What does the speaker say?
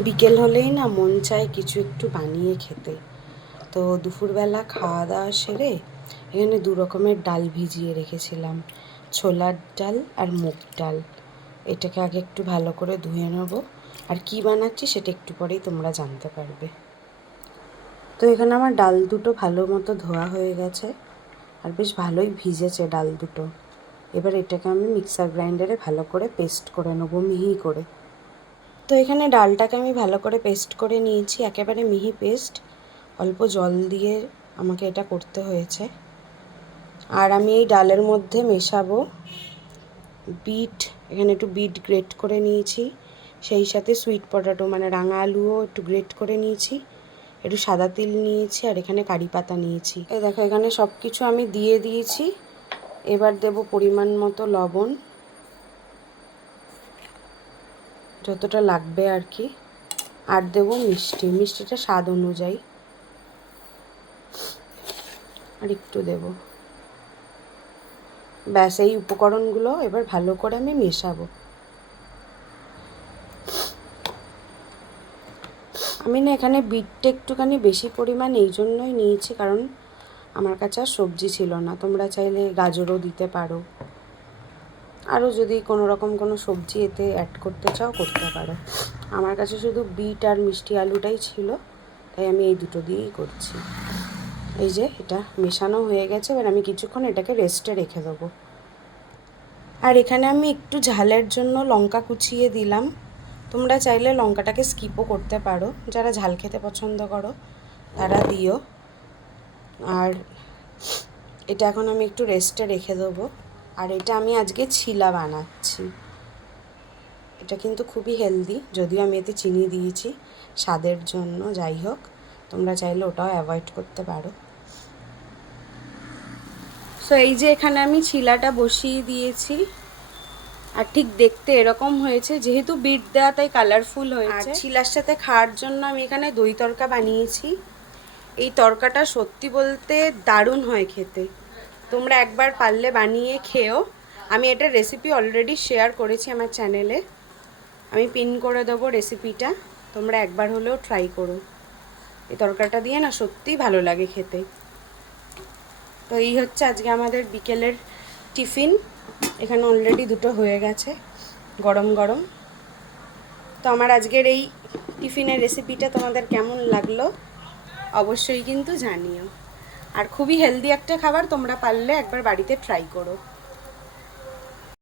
বিকেল হলেই না মন চায় কিছু একটু বানিয়ে খেতে। তো দুপুরবেলা খাওয়া দাওয়া সেরে এখানে দু রকমের ডাল ভিজিয়ে রেখেছিলাম, ছোলার ডাল আর মুগ ডাল। এটাকে আগে একটু ভালো করে ধুয়ে নেবো, আর কি বানাচ্ছি সেটা একটু পরেই তোমরা জানতে পারবে। তো এখানে আমার ডাল দুটো ভালো মতো ধোয়া হয়ে গেছে, আর বেশ ভালোই ভিজেছে ডাল দুটো। এবার এটাকে আমি মিক্সার গ্রাইন্ডারে ভালো করে পেস্ট করে নেবো, মিহি করে। তো এখানে ডালটাকে আমি ভালো করে পেস্ট করে নিয়েছি, একেবারে মিহি পেস্ট। অল্প জল দিয়ে আমাকে এটা করতে হয়েছে। আর আমি এই ডালের মধ্যে মেশাবো বিট। এখানে একটু বিট গ্রেট করে নিয়েছি, সেই সাথে সুইট পটাটো মানে রাঙা আলুও একটু গ্রেট করে নিয়েছি, একটু সাদা তিল নিয়েছি, আর এখানে কারি পাতা নিয়েছি। এই দেখো এখানে সব কিছু আমি দিয়ে দিয়েছি। এবার দেব পরিমাণ মতো লবণ, যতটা লাগবে আর কি। আর দেবো মিষ্টিটা স্বাদ অনুযায়ী, আর একটু দেব। ব্যাস, এই উপকরণগুলো এবার ভালো করে আমি মেশাবো। আমি না এখানে বিটটা একটুখানি বেশি পরিমাণ এই জন্যই নিয়েছি, কারণ আমার কাছে আর সবজি ছিল না। তোমরা চাইলে গাজরও দিতে পারো, আরও যদি কোনো রকম কোনো সবজি এতে অ্যাড করতে চাও করতে পারো। আমার কাছে শুধু বিট আর মিষ্টি আলুটাই ছিল, তাই আমি এই দুটো দিয়েই করছি। এই যে এটা মেশানো হয়ে গেছে, এবার আমি কিছুক্ষণ এটাকে রেস্টে রেখে দেবো। আর এখানে আমি একটু ঝালের জন্য লঙ্কা কুচিয়ে দিলাম। তোমরা চাইলে লঙ্কাটাকে স্কিপও করতে পারো, যারা ঝাল খেতে পছন্দ করো তারা দিও। আর এটা এখন আমি একটু রেস্টে রেখে দেবো। আর এটা আমি আজকে ছিলা বানাচ্ছি। এটা কিন্তু খুবই হেলদি, যদিও আমি এতে চিনি দিয়েছি স্বাদের জন্য। যাই হোক, তোমরা চাইলে ওটাও অ্যাভয়েড করতে পারো। সো এই যে এখানে আমি ছিলাটা বসিয়ে দিয়েছি, আর ঠিক দেখতে এরকম হয়েছে। যেহেতু বিট দেওয়া তাই কালারফুল হয়েছে। আর ছিলার সাথে খাওয়ার জন্য আমি এখানে দই তড়কা বানিয়েছি। এই তড়কাটা সত্যি বলতে দারুণ হয় খেতে। তোমরা একবার পারলে বানিয়ে খেও। আমি এটার রেসিপি অলরেডি শেয়ার করেছি আমার চ্যানেলে, আমি পিন করে দেবো রেসিপিটা। তোমরা একবার হলেও ট্রাই করো। এই তরকারিটা দিয়ে না সত্যিই ভালো লাগে খেতে। তো এই হচ্ছে আজকে আমাদের বিকেলের টিফিন। এখানে অলরেডি দুটো হয়ে গেছে গরম গরম। তো আমার আজকের এই টিফিনের রেসিপিটা তোমাদের কেমন লাগলো অবশ্যই কিন্তু জানিও। আর খুবই হেলদি একটা খাবার, তোমরা পারলে একবার বাড়িতে ট্রাই করো।